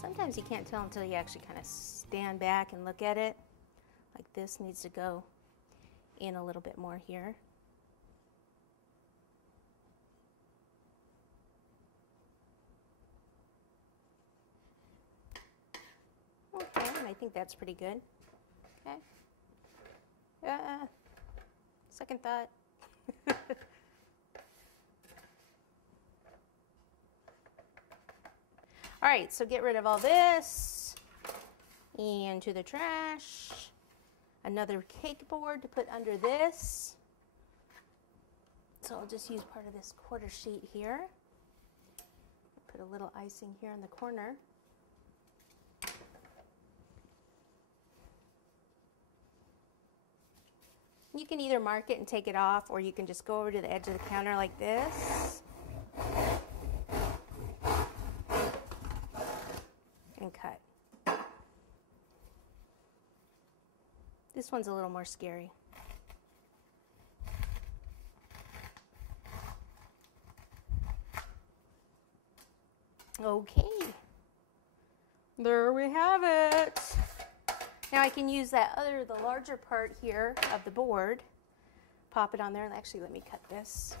Sometimes you can't tell until you actually kind of stand back and look at it. Like this needs to go in a little bit more here. Okay, and I think that's pretty good. Okay. Second thought. All right, so get rid of all this into the trash. Another cake board to put under this. So I'll just use part of this quarter sheet here. Put a little icing here in the corner. You can either mark it and take it off, or you can just go over to the edge of the counter like this and cut. This one's a little more scary. Okay, there we have it. Now I can use the larger part here of the board, pop it on there, and actually let me cut this.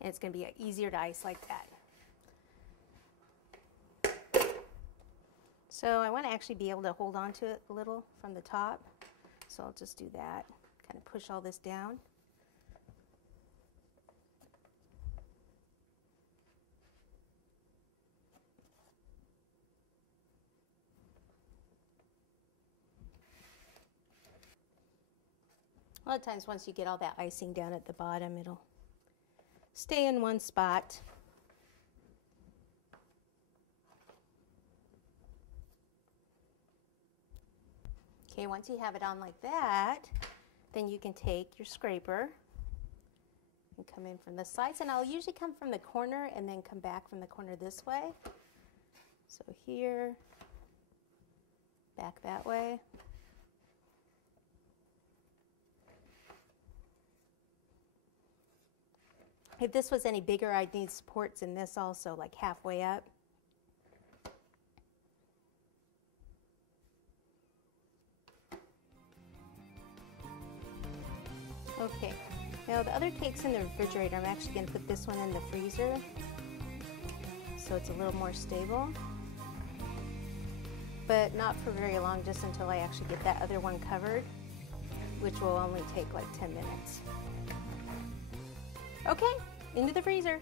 And it's going to be easier to ice like that. So I want to actually be able to hold on to it a little from the top. So I'll just do that, kind of push all this down. A lot of times once you get all that icing down at the bottom, it'll stay in one spot. Okay, once you have it on like that, then you can take your scraper and come in from the sides. And I'll usually come from the corner and then come back from the corner this way. So here, back that way. If this was any bigger, I'd need supports in this also, like halfway up. Okay, now the other cake's in the refrigerator. I'm actually going to put this one in the freezer so it's a little more stable. But not for very long, just until I actually get that other one covered, which will only take like 10 minutes. Okay, into the freezer.